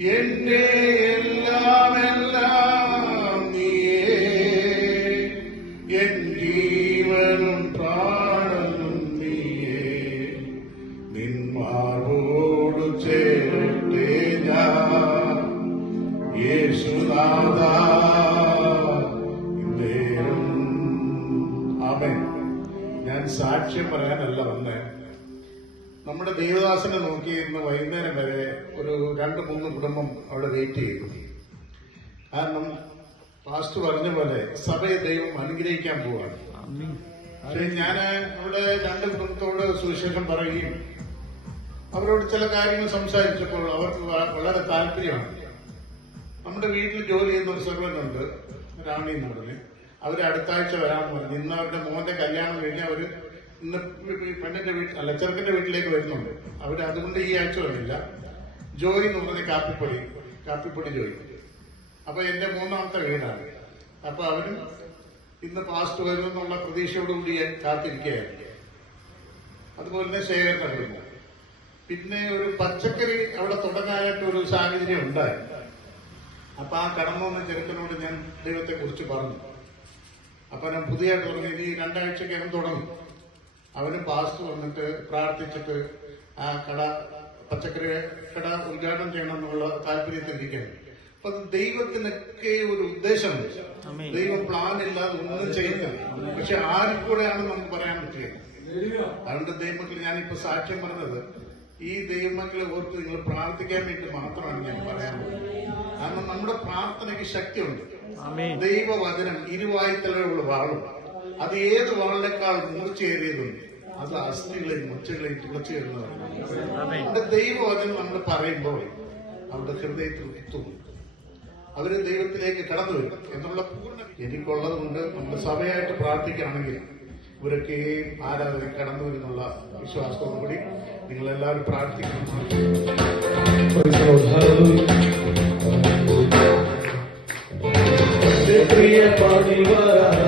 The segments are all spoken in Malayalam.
എന്റെ എല്ലാം എല്ലാം എൻ ജീവനും പ്രാണനും നീയേ. നിന്മാറോട് ചേരട്ടെ ഞാൻ. യേശുനാഥ ഇന്നേരം. ആമേൻ. ഞാൻ സാക്ഷ്യം പറയാനല്ല വന്നേ. നമ്മുടെ ദേവദാസിനെ നോക്കി ഇന്ന് വൈകുന്നേരം വരെ ഒരു രണ്ട് മൂന്ന് കുടുംബം അവിടെ വെയിറ്റ് ചെയ്തു. കാരണം പാസ്റ്റ് പറഞ്ഞ പോലെ സഭയെ ദൈവം അനുഗ്രഹിക്കാൻ പോവാണ്. പക്ഷേ ഞാൻ അവിടെ രണ്ട് കുടുംബത്തോട് സുവിശേഷം പറയുകയും അവരോട് ചില കാര്യങ്ങൾ സംസാരിച്ചപ്പോൾ അവർക്ക് വളരെ താല്പര്യമാണ്. നമ്മുടെ വീട്ടിൽ ജോലി ചെയ്യുന്ന ഒരു രാണി എന്ന് പറഞ്ഞ്. അവർ അടുത്താഴ്ച വരാമെന്ന് പറഞ്ഞു. ഇന്ന് അവരുടെ മോന്റെ കല്യാണം കഴിഞ്ഞ് ഈ പെണ്ണിന്റെ വീട്ടിൽ അല്ല ചെറുക്കന്റെ വീട്ടിലേക്ക് വരുന്നുണ്ട്. അവർ അതുകൊണ്ട് ഈ ആഴ്ച വരില്ല. ജോയി എന്ന് പറഞ്ഞ കാപ്പിപ്പൊടി കാപ്പിപ്പൊടി ജോയി. അപ്പൊ എന്റെ മൂന്നാമത്തെ വീടാണ്. അപ്പൊ അവരും ഇന്ന് പാസ്റ്റ് വരുമെന്നുള്ള പ്രതീക്ഷയോടുകൂടി ഞാൻ കാത്തിരിക്കുകയായിരുന്നു അതുപോലെ തന്നെ ശേഖരന്റെ പിന്നെ ഒരു പച്ചക്കറി അവിടെ തുടങ്ങാനായിട്ട് ഒരു സാഹചര്യം ഉണ്ടായി. അപ്പൊ ആ കടന്നു വന്ന ചെറുക്കനോട് ഞാൻ ദൈവത്തെ കുറിച്ച് പറഞ്ഞു. അപ്പൊ ഞാൻ പുതിയതായിട്ട് പറഞ്ഞു ഇനി രണ്ടാഴ്ചക്കകം തുടങ്ങും. അവന് പാസ്റ്റ് വന്നിട്ട് പ്രാർത്ഥിച്ചിട്ട് ആ കട പച്ചക്കറി കട ഉദ്ഘാടനം ചെയ്യണം എന്നുള്ള താല്പര്യത്തിലിരിക്കുകയാണ്. അപ്പൊ ദൈവത്തിനൊക്കെ ഒരു ഉദ്ദേശമുണ്ട്. ദൈവം പ്ലാൻ ഇല്ലാതെ ഒന്നും ചെയ്യുന്നില്ല പക്ഷെ ആരിൽ നമുക്ക് പറയാൻ പറ്റുക? അതുകൊണ്ട് ദൈവമക്കൾ ഞാനിപ്പോ സാക്ഷ്യം പറഞ്ഞത് ഈ ദൈവമക്കളെ ഓർത്ത് നിങ്ങൾ പ്രാർത്ഥിക്കാൻ വേണ്ടി മാത്രമാണ് ഞാൻ പറയാൻ കാരണം നമ്മുടെ പ്രാർത്ഥനയ്ക്ക് ശക്തിയുണ്ട്. ദൈവവചനം ഇരുവായുത്തലയുള്ള വാളും. അത് ഏത് വാളിനേക്കാൾ മൂർച്ചയേറിയതും അത് അസ്ഥികളെയും മുച്ചകളെയും തുളച്ചേറുന്നതാണ് അവിടെ ദൈവവചനം നമ്മൾ പറയുമ്പോൾ അവരുടെ ഹൃദയത്തിൽ എത്തുന്നു അവർ ദൈവത്തിലേക്ക് കടന്നു വരും എന്നുള്ള പൂർണ എനിക്കുള്ളത് കൊണ്ട് നമ്മൾ സഭയായിട്ട് പ്രാർത്ഥിക്കുകയാണെങ്കിൽ ഇവരൊക്കെയും ആരാധന കടന്നു വരുന്നുള്ള വിശ്വാസത്തോടുകൂടി നിങ്ങളെല്ലാവരും. Hallelujah. പ്രിയ പതിവരായി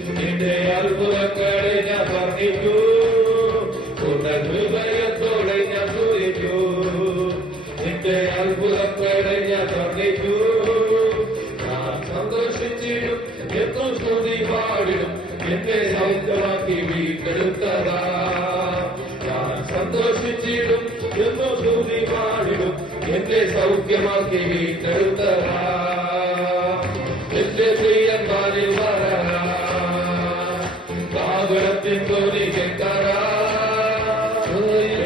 എന്റെ നിന്റെ അത്ഭുതങ്ങളെ ഞാൻ വർണിക്കൂ ഹൃദയത്തോടെ ഞാൻ തുടിക്കൂ നിന്റെ അത്ഭുതങ്ങളെ ഞാൻ വർണിക്കൂ ഞാൻ സന്തോഷിച്ചിടും എന്നും സ്തുതി പാടിടും എന്നെ സൗഖ്യമാക്കി വീണ്ടെടുത്തതാ. ഞാൻ സന്തോഷിച്ചിടും എന്നും സ്തുതി പാടിടും എന്നെ സൗഖ്യമാക്കി വീണ്ടെടുത്തതാ.